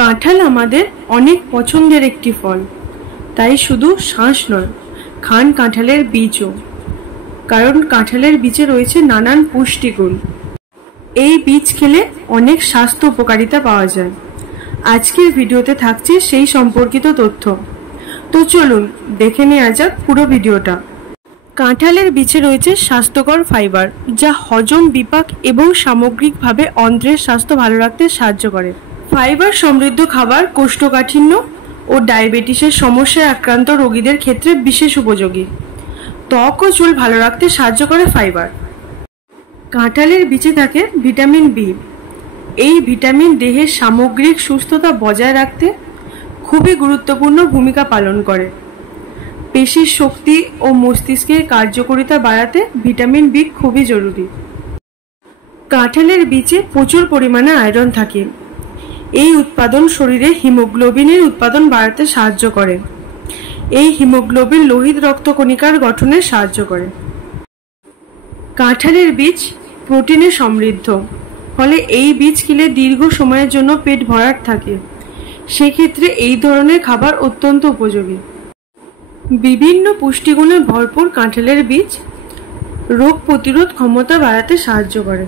কাঁঠাল আমাদের অনেক পছন্দের একটি ফল, তাই শুধু শাঁস নয়, খান কাঁঠালের বীজও, কারণ কাঁঠালের বীজে রয়েছে নানান পুষ্টিগুণ। এই বীজ খেলে অনেক স্বাস্থ্য উপকারিতা পাওয়া যায়। আজকের ভিডিওতে থাকছে সেই সম্পর্কিত তথ্য। তো চলুন দেখে নেওয়া যাক পুরো ভিডিওটা। কাঁঠালের বীজে রয়েছে স্বাস্থ্যকর ফাইবার, যা হজম, বিপাক এবং সামগ্রিকভাবে অন্ত্রের স্বাস্থ্য ভালো রাখতে সাহায্য করে। ফাইবার সমৃদ্ধ খাবার কোষ্ঠকাঠিন্য ও ডায়াবেটিসের সমস্যায় আক্রান্ত রোগীদের ক্ষেত্রে বিশেষ উপযোগী। ত্বক ও চুল ভালো রাখতে সাহায্য করে ফাইবার। কাঁঠালের বীজে থাকে ভিটামিন বি। এই ভিটামিন দেহের সামগ্রিক সুস্থতা বজায় রাখতে খুবই গুরুত্বপূর্ণ ভূমিকা পালন করে। পেশির শক্তি ও মস্তিষ্কের কার্যকারিতা বাড়াতে ভিটামিন বি খুবই জরুরি। কাঁঠালের বীজে প্রচুর পরিমাণে আয়রন থাকে। এই উৎপাদন শরীরে হিমোগ্লোবিনের উৎপাদন বাড়াতে সাহায্য করে। এই হিমোগ্লোবিন লোহিত রক্তকণিকার গঠনে সাহায্য করে। কাঁঠালের বীজ প্রোটিনে সমৃদ্ধ, ফলে এই বীজ খেলে দীর্ঘ সময়ের জন্য পেট ভরাট থাকে। সেক্ষেত্রে এই ধরনের খাবার অত্যন্ত উপযোগী। বিভিন্ন পুষ্টিগুণে ভরপুর কাঁঠালের বীজ রোগ প্রতিরোধ ক্ষমতা বাড়াতে সাহায্য করে।